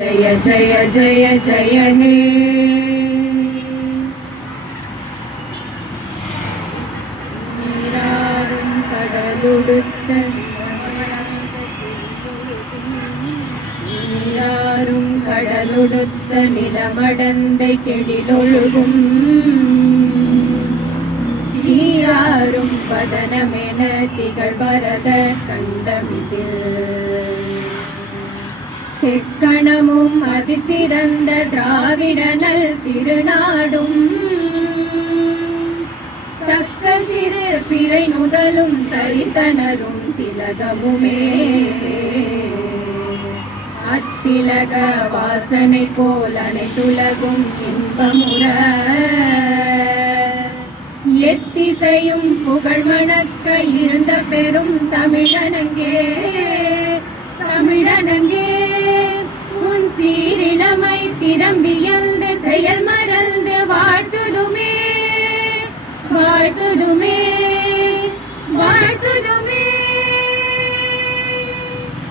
जय जय जय जय हे நீராறும் கடலுடுத்த நீராறும் கடலுடுத்த நிலமடந்தை கெழிலொழுகும் சீராறும் பதனமென திகழ்வரத கண்டமிதில் எக்கணமும் அதிசிறந்த திராவிடனல் திருநாடும் தக்க சிறு பிறை நுதலும் தரித்தனரும் திலகமுமே அத்திலக வாசனை போல் அனைத்துலகும் இன்பமுற எத்திசையும் புகழ் மணக்க இருந்த பெரும் தமிழனங்கே தமிழனங்கே உன் சீரிழமை திறம்பியல்ந்து செயல் மறந்து வாழ்த்துதுமே வாழ்த்துதுமே வாழ்த்துதுமே.